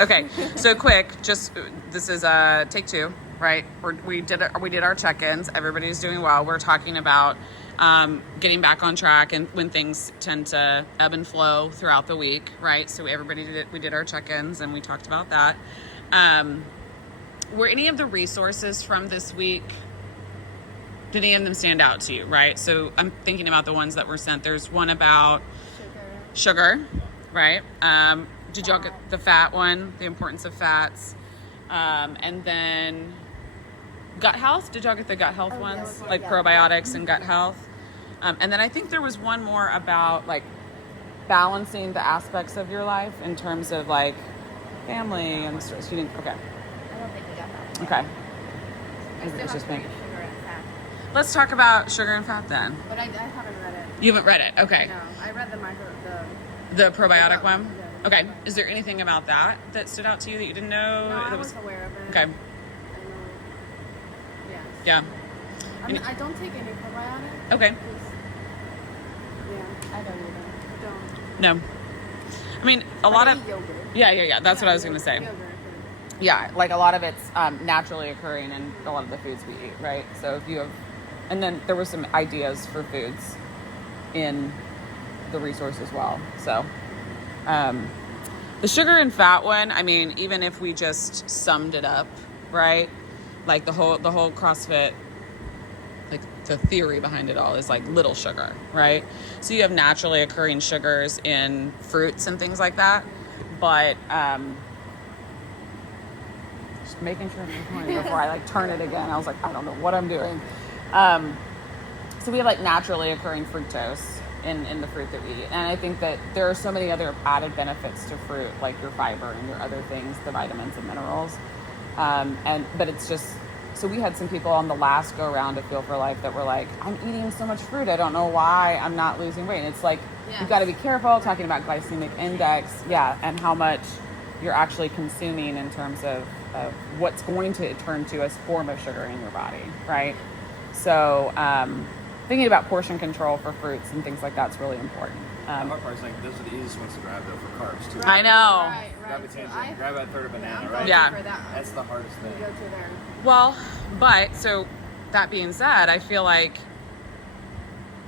Okay, so quick, just this is take two, right? We did our check-ins. Everybody's doing well. We're talking about getting back on track and when things tend to ebb and flow throughout the week, right? So we did our check-ins and we talked about that. Were any of the resources from this week, did any of them stand out to you, right? So I'm thinking about the ones that were sent. There's one about sugar, right? Did y'all get the fat one, the importance of fats? And then gut health. Did y'all get the gut health ones? Like probiotics and gut health? And then I think there was one more about like balancing the aspects of your life in terms of like family and stress. You didn't, okay. I don't think we got that one. Okay. I still It's just have me. sugar and fat. Let's talk about sugar and fat then. But I haven't read it. You haven't read it, okay. No, I read The probiotic one? Yeah. Okay. Is there anything about that stood out to you that you didn't know? No, I that was aware of it. Okay. I know. Yeah. Yes. I don't take any probiotics. Okay. Yeah, I don't either. I don't. No. I mean, a lot of... yogurt. Yeah. That's what I was going to say. Yogurt. Yeah, like a lot of it's naturally occurring in a lot of the foods we eat, right? So if you have... And then there were some ideas for foods in the resource as well. So... the sugar and fat one, I mean, even if we just summed it up, right? Like the whole CrossFit, like the theory behind it all is like little sugar, right? So you have naturally occurring sugars in fruits and things like that. But, just making sure I'm recording before I like turn it again. I was like, I don't know what I'm doing. So we have like naturally occurring fructose in the fruit that we eat. And I think that there are so many other added benefits to fruit, like your fiber and your other things, the vitamins and minerals. But it's just, so we had some people on the last go around of Feel for Life that were like, I'm eating so much fruit, I don't know why I'm not losing weight. And it's like, you've got to be careful talking about glycemic index, and how much you're actually consuming in terms of what's going to turn to a form of sugar in your body, right? So, thinking about portion control for fruits and things like that's really important. The hard part is like those are the easiest ones to grab though for carbs too. I know. Right. Grab a tangerine, grab a third of banana, I'm right? Yeah. For that. That's the hardest thing. Go to there. Well, but so that being said, I feel like,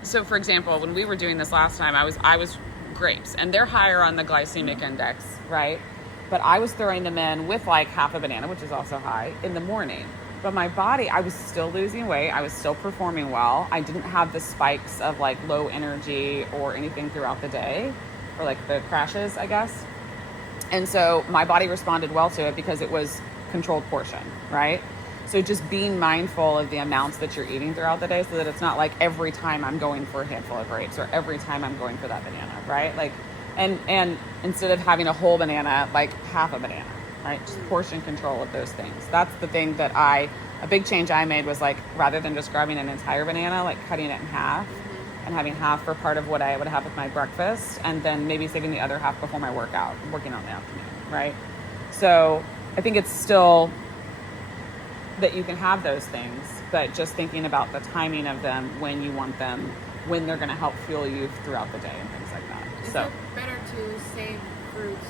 so for example, when we were doing this last time, I was grapes and they're higher on the glycemic index, right? But I was throwing them in with like half a banana, which is also high, in the morning. But my body, I was still losing weight. I was still performing well. I didn't have the spikes of like low energy or anything throughout the day, or like the crashes, I guess. And so my body responded well to it because it was controlled portion, right? So just being mindful of the amounts that you're eating throughout the day so that it's not like every time I'm going for a handful of grapes or every time I'm going for that banana, right? Like, and instead of having a whole banana, like half a banana, right? Just portion control of those things. That's the thing that a big change I made was like, rather than just grabbing an entire banana, like cutting it in half and having half for part of what I would have with my breakfast and then maybe saving the other half before my workout, working out in the afternoon, right? So I think it's still that you can have those things, but just thinking about the timing of them, when you want them, when they're going to help fuel you throughout the day and things like that. Is So it better to save fruits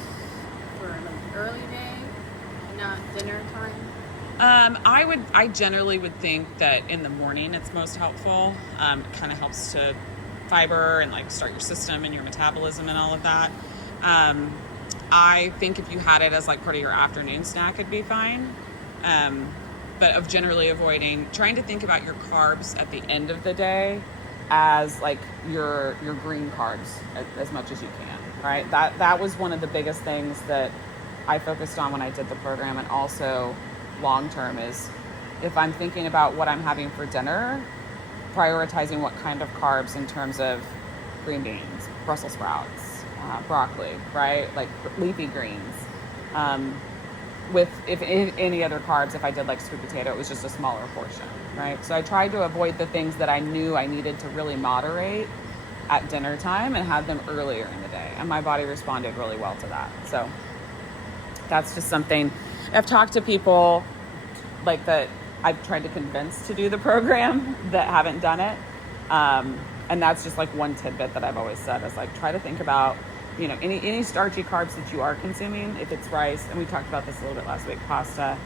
for like early day, not dinner time? I generally would think that in the morning it's most helpful. It kind of helps to fiber and like start your system and your metabolism and all of that. I think if you had it as like part of your afternoon snack, it'd be fine. But of generally trying to think about your carbs at the end of the day as like your green carbs as much as you can, right? That was one of the biggest things that I focused on when I did the program, and also long term is if I'm thinking about what I'm having for dinner, prioritizing what kind of carbs in terms of green beans, Brussels sprouts, broccoli, right? Like leafy greens. With if any other carbs, if I did like sweet potato, it was just a smaller portion, right? So I tried to avoid the things that I knew I needed to really moderate at dinner time and have them earlier in the day. And my body responded really well to that. So that's just something I've talked to people like that I've tried to convince to do the program that haven't done it. And that's just like one tidbit that I've always said is like, try to think about any starchy carbs that you are consuming, if it's rice, and we talked about this a little bit last week, pasta,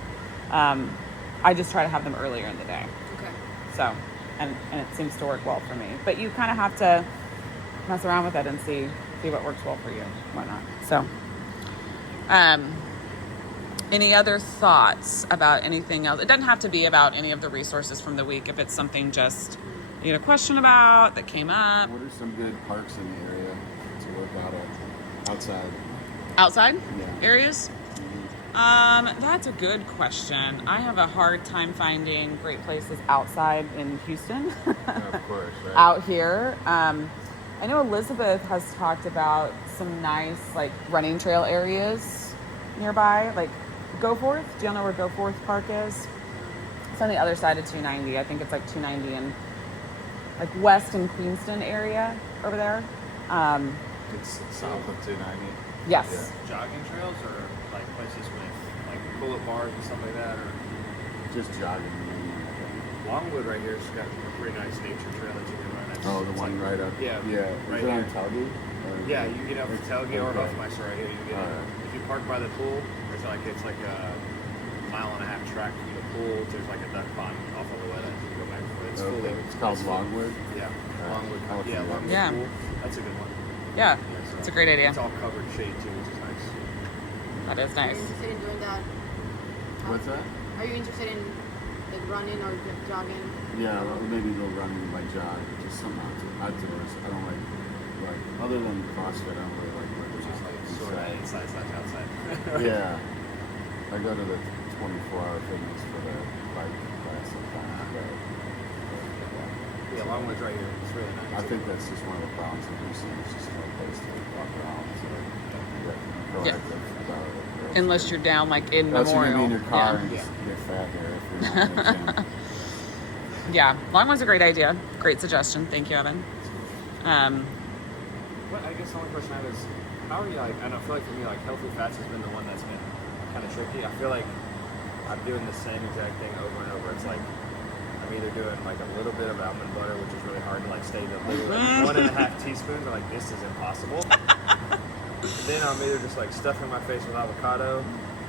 I just try to have them earlier in the day. Okay. So, and it seems to work well for me. But you kind of have to mess around with it and see what works well for you, whatnot. So, any other thoughts about anything else? It doesn't have to be about any of the resources from the week. If it's something just you had a question about that came up. What are some good parks in the area to work out at? Outside Yeah. areas? That's a good question. I have a hard time finding great places outside in Houston. Of course, right? Out here. I know Elizabeth has talked about some nice like running trail areas nearby, like Goforth. Do y'all know where Goforth Park is? It's on the other side of 290. I think it's like 290 and like West and Queenston area over there. It's south of 290. Yes. Jogging trails or like places with like bullet bars and stuff like that, or Just jogging. Longwood right here has got a pretty nice nature trail that you can run. Oh, the one right up. Yeah, Yeah. right Is it on here. Telge? Yeah, you get up to It's- Telge or okay. Hofmeister right here. You get Alright. if you park by the pool, it's like a mile and a half track from the pool. There's like a duck pond off of the way that you can go back to. It's Okay. fully. It's called Longwood? Yeah, Longwood. I'll Yeah, see Longwood that. Pool. That's a good one. Yeah. So It's a great idea. It's all covered shade too, which is nice. That is Are nice. you interested in doing that? What's that? Are you interested in like running or jogging? Yeah, well, maybe go run my jog, just something outdoors. I don't like other than CrossFit, I don't really like Which is like inside. sort of inside/outside. Yeah. I go to the 24-hour fitness for the bike class sometimes. But Yeah, Longwood's right here. It's really nice. I think that's just one of the problems in Houston. It's just no place to walk around. So you have to be proactive about it. Unless you're down like in That's Memorial. you're gonna be in your car Yeah. and just get fat here if you're not in the gym. Yeah, Longwood's a great idea. Great suggestion. Thank you, Evan. What I guess the only question I have is, how are you like? I don't feel like for me, like healthy fats has been the one that's been kind of tricky. I feel like I'm doing the same exact thing over and over. It's like I'm either doing like a little bit of almond butter, which is really hard to like stay to literally like 1.5 teaspoons. I'm like, this is impossible. Then I'm either just like stuffing my face with avocado,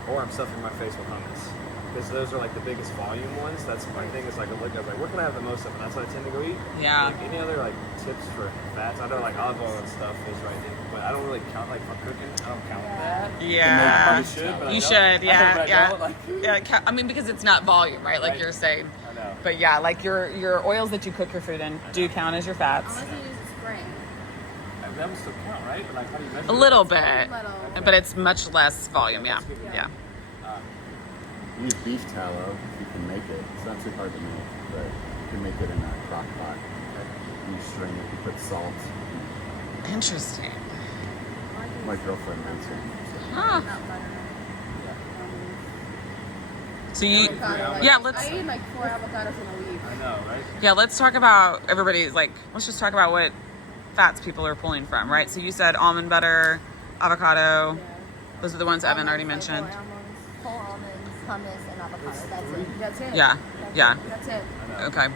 or I'm stuffing my face with hummus. Because those are like the biggest volume ones. That's my thing. Is like I was like, what can I have the most of? And that's what I tend to go eat. Yeah. Like, any other like tips for fats? I know like olive oil and stuff is right there, but I don't really count like for cooking. I don't count that. I Yeah. probably should, but I You don't. should, yeah, But I yeah. don't, like- I mean, because it's not volume, right? Like Right. you're saying. I know. But yeah, like your oils that you cook your food in do count as your fats. Unless you use a spray. That would still count, right? But like, how do you measure A it? little bit, Little. but it's much less volume. Yeah, yeah. Use beef tallow if you can make it. It's not too hard to make, but you can make it in a crock pot. You strain it, you put salt. Interesting. My girlfriend makes it. Huh. Not butter. So you, Avocado, like, yeah, let's I eat like 4 avocados in a week. I know, right? yeah, let's talk about everybody's like. Let's just talk about what fats people are pulling from, right? So you said almond butter, avocado. Those are the ones Evan already Almonds, mentioned. like whole almonds, hummus, and avocado. That's it. Yeah. Yeah. That's it. Okay.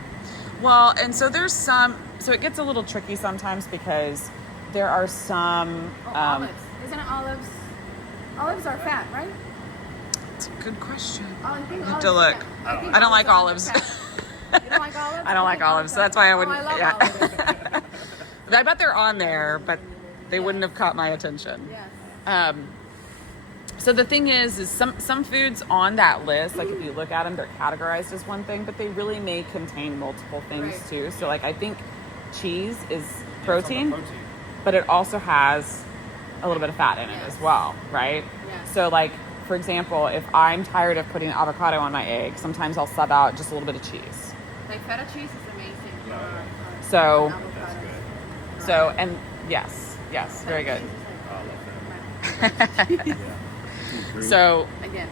Well, and so there's some. So it gets a little tricky sometimes because there are some. Oh, olives. Isn't it olives? Olives are fat, right? It's a good question. Oh, I think I have olives to are look. fat. think I don't like are olives. fat. You don't like olives? I don't like think olives, so are that's why I fat. wouldn't. Oh, I love Yeah. olives. I bet they're on there, but they wouldn't have caught my attention. Yes. So the thing is some foods on that list, like if you look at them, they're categorized as one thing, but they really may contain multiple things Right. too. So like I think cheese is It's all the protein, but it also has a little bit of fat in it as well, right? Yes. So like for example, if I'm tired of putting avocado on my egg, sometimes I'll sub out just a little bit of cheese. Like feta cheese is amazing for, So- That's avocados. good. So and yes, very good. Oh, I love that. Yeah. So Again.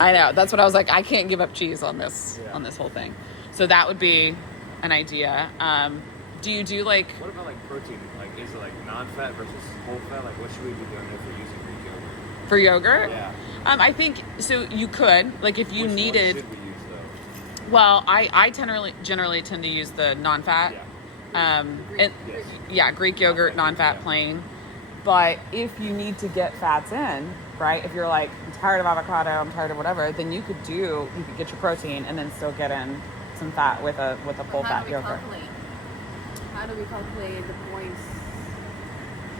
I know. That's what I was like. I can't give up cheese on this Yeah. on this whole thing. So that would be an idea. Do you do like What about like protein? Like, is it like non-fat versus whole fat? Like, what should we be doing if we're using Greek yogurt? for yogurt? Yeah. I think so. You could like if you Which one needed. should we use though? Well, I generally tend to use the non-fat. Yeah. And Yes. yeah, Greek yogurt, non-fat, plain. But if you need to get fats in, right? If you're like, I'm tired of avocado, I'm tired of whatever, then you could get your protein and then still get in some fat with a full fat yogurt. How do we calculate the points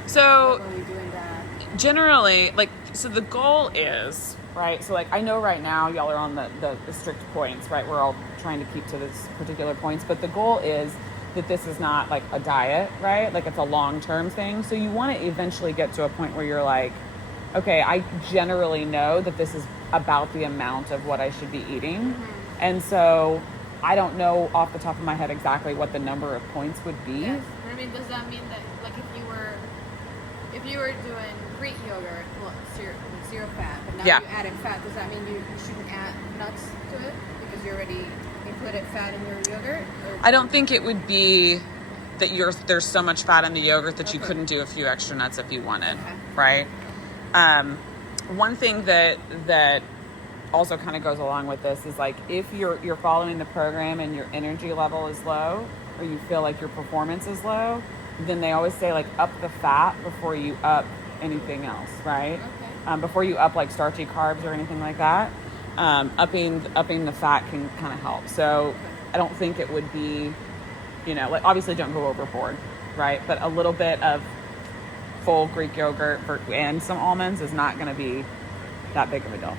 So when we're doing that? generally, like, so the goal is, right? So like, I know right now y'all are on the strict points, right? We're all trying to keep to this particular points, but the goal is that this is not like a diet, right? Like it's a long-term thing. So you want to eventually get to a point where you're like, okay, I generally know that this is about the amount of what I should be eating. And so I don't know off the top of my head exactly what the number of points would be. Yes. I mean, does that mean that, like, if you were doing Greek yogurt, well, zero fat, but now Yeah. you added fat, does that mean you shouldn't add nuts to it because you already included fat in your yogurt? Or I don't think it would be that there's so much fat in the yogurt that you Okay. couldn't do a few extra nuts if you wanted, Okay. right? One thing that also kind of goes along with this is like if you're following the program and your energy level is low or you feel like your performance is low, then they always say like up the fat before you up anything else, right? Okay. Before you up like starchy carbs or anything like that, upping the fat can kind of help. So I don't think it would be, like obviously don't go overboard, right? But a little bit of full Greek yogurt and some almonds is not going to be that big of a deal.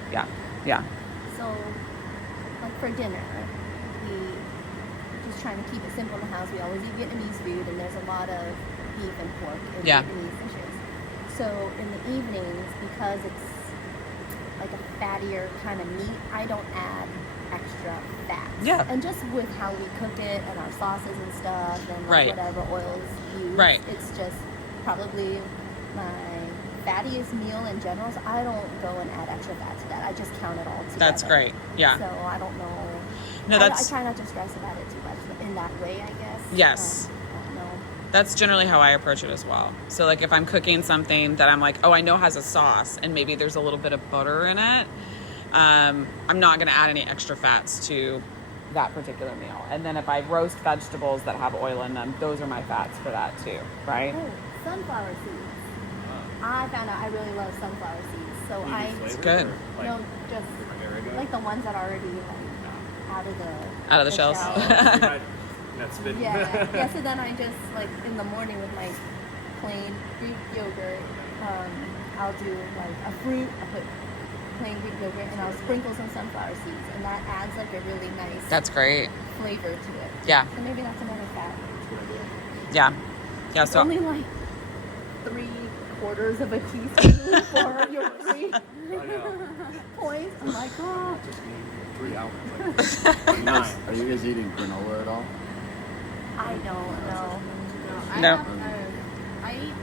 Yeah. So, like for dinner, we just trying to keep it simple in the house. We always eat Vietnamese food, and there's a lot of beef and pork in Yeah. Vietnamese dishes. So in the evenings, because it's like a fattier kind of meat, I don't add extra fat. Yeah. And just with how we cook it and our sauces and stuff, and like Right. whatever oils used, Right. it's just probably my fattiest meal in general. So I don't go and add extra fat to that. I just count it all together. That's great. Yeah. So I don't know. No, I that's try not to stress about it too much in that way, I guess. Yes. I don't know. that's generally how I approach it as well. So like if I'm cooking something that I'm like, oh, I know has a sauce and maybe there's a little bit of butter in it, I'm not going to add any extra fats to that particular meal. And then if I roast vegetables that have oil in them, those are my fats for that too, right? Oh, sunflower seeds. I found out I really love sunflower seeds. So I good. no just like the ones that are already like out of the shells. That's been Yeah. So then I just like in the morning with my plain Greek yogurt, I'll do like a fruit. I put plain Greek yogurt and I'll sprinkle some sunflower seeds, and that adds like a really nice That's great. flavor to it. Yeah. So maybe that's another fat. Yeah. Yeah. It's So only like 3/4 of a teaspoon for your 3 I know. points. I'm like, oh. Just need 3 hours. Like 9. Are you guys eating granola at all? I don't know. No. I eat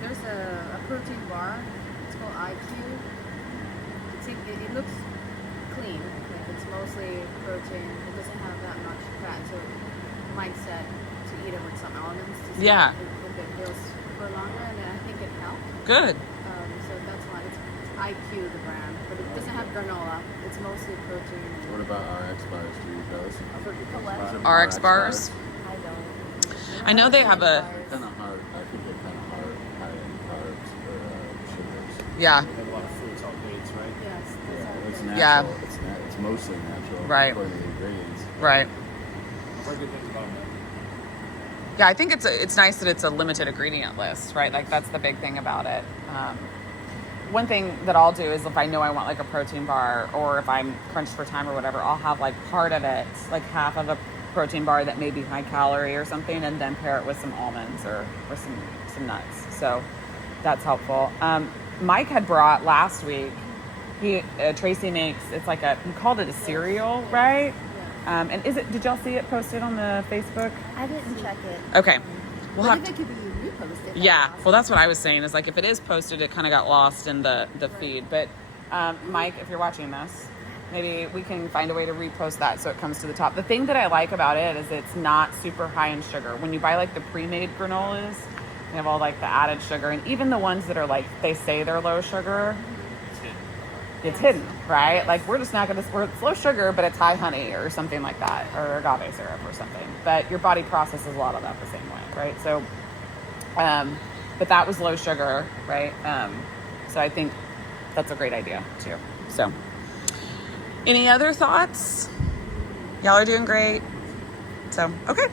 there's a protein bar. It's called IQ. It looks clean. Like it's mostly protein. It doesn't have that much fat. So mindset to eat it with some almonds. To see Yeah. if it feels for longer, and then I think it helped. good. So that's why it's IQ the brand, but it doesn't have granola. It's mostly protein. What about RX bars? Do you eat those? I've heard good What? things Is about it RX bars? I don't. I know they have a- Kind of hard. I think they're kind of hard, high in carbs or sugars. Yeah. it. They have a lot of fruits, all dates, right? Yes. Yeah, it's That's Yeah. natural. It's mostly natural. Right. According to the ingredients. Right. I've heard good things about them. Yeah, I think it's nice that it's a limited ingredient list, right? Like that's the big thing about it. One thing that I'll do is if I know I want like a protein bar, or if I'm crunched for time or whatever, I'll have like part of it, like half of a protein bar that may be high calorie or something, and then pair it with some almonds or some nuts. So that's helpful. Mike had brought last week. Tracy makes, it's like he called it a cereal, right? And did y'all see it posted on the Facebook? I didn't check it. Okay. We'll What have if it could be reposted? Yeah, well, that's what I was saying. Is like if it is posted, it kind of got lost in the feed. But Mike, if you're watching this, maybe we can find a way to repost that so it comes to the top. The thing that I like about it is it's not super high in sugar. When you buy like the pre-made granolas, they have all like the added sugar, and even the ones that are like they say they're low sugar, it's hidden, right? Like we're just not gonna, it's low sugar, but it's high honey or something like that, or agave syrup or something. But your body processes a lot of that the same way, right? So, but that was low sugar, right? So I think that's a great idea too. So, any other thoughts? Y'all are doing great. So, okay.